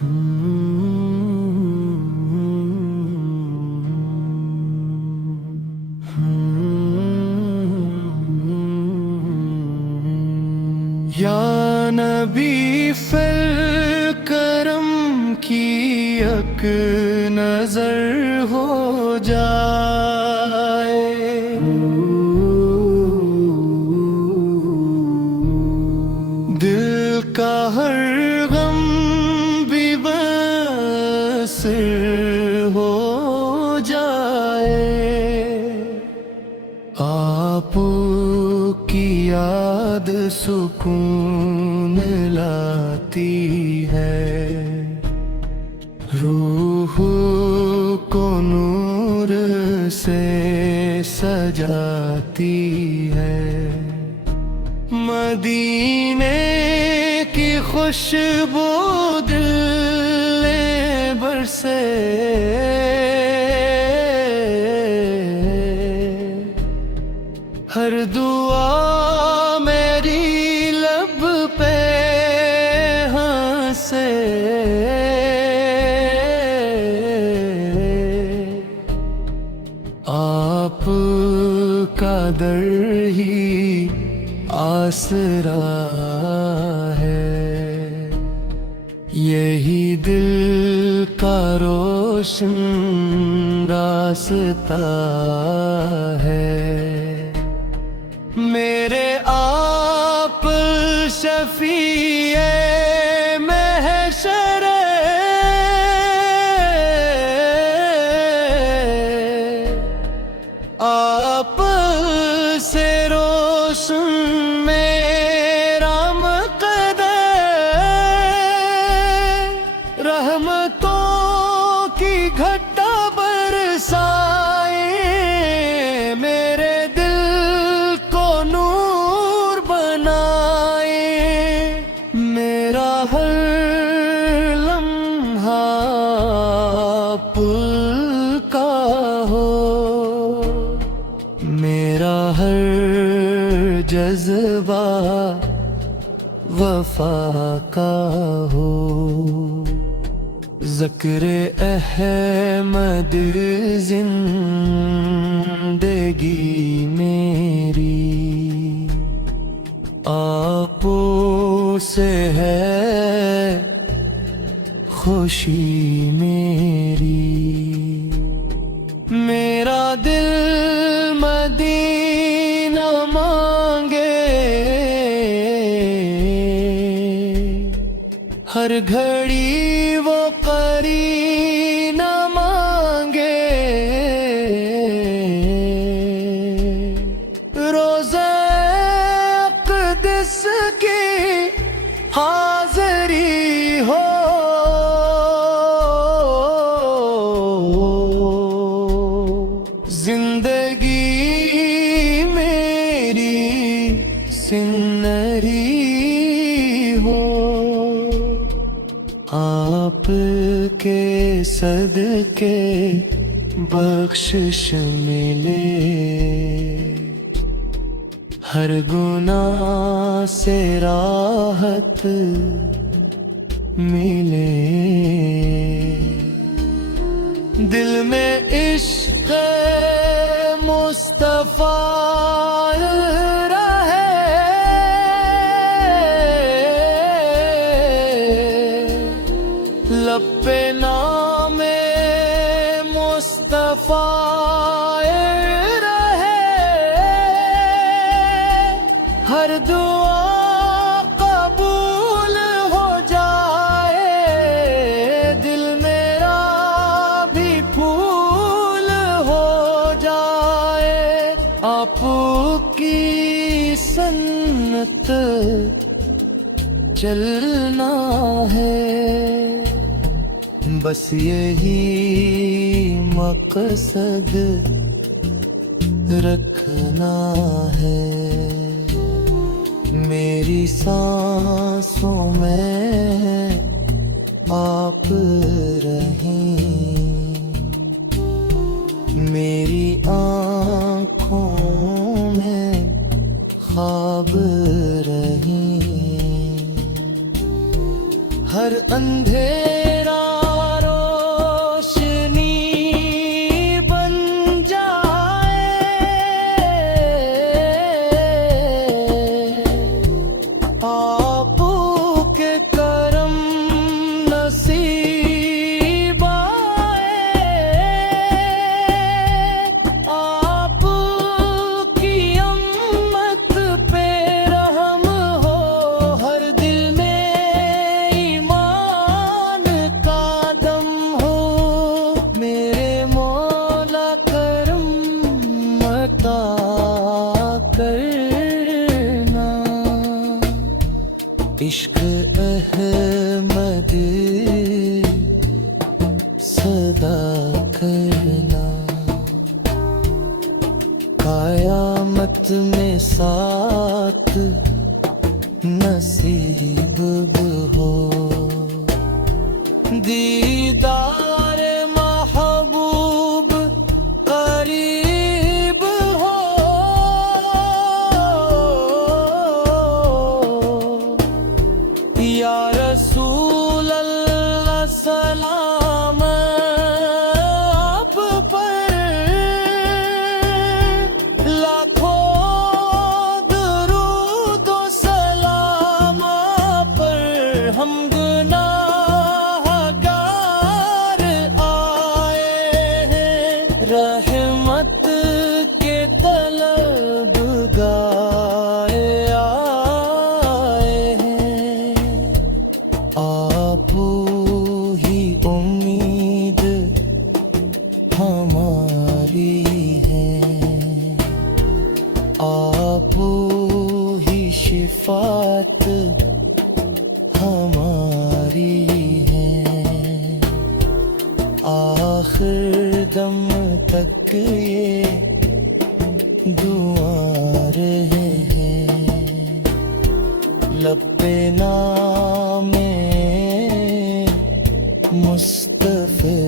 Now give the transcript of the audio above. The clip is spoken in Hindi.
या नबी फिल करम की एक नजर हो जाए, दिल का हर गम भी बस हो जाए। आप की याद सुकून लाती है, रूह को नूर से सजाती है। मदीने की खुशबू दिल बरसे, हर दुआ मेरी लब पे हंसे। आप का दर ही आसरा है, यही दिल का रोशन रास्ता है। मेरे आप शफीए महशर, आप से रोशन मेरा मक़दर। रहमतों की घटा बरसाए, मेरे दिल को नूर बनाए। मेरा हर लम्हा पुल का हो, मेरा हर जज्बा वफा का हो। ज़िक्र अहमद जिंदगी मेरी, आपो से है खुशी मेरी। मेरा दिल मदीना मांगे, हर घड़ी वो करीना मांगे। रोज़े अक़दस की हाज़री हो, जिंदगी मेरी सिन्नरी हो। आप के सदके बख्शिश मिले, हर गुनाह से राहत मिले। दिल में इश्क़ मुस्तफ़ा रहे, लब पे नामे मुस्तफ़ा रहे। हर दुआ कबूल हो जाए, दिल मेरा भी फूल हो जाए। आपकी सन्नत चलना है, बस यही मकसद रखना है। मेरी सांसों में आप रहें, मेरी आँखों में ख्वाब रहें। हर अंधेरे अदा करना, कयामत में साथ नसीब हो, दीदार महबूब करीब हो, या रसूल अल्लाह सलाम आप पर, लाखों दरूद व सलाम आप पर, हम गुनाहगार आए हैं, रहमत के तलबगार आए हैं। आप ही उम्मीद हमारी है, आप ही शिफात हमारी है, आखिर दम तक ये दुआ रहे, लब पे नाम मुस्तफ़ा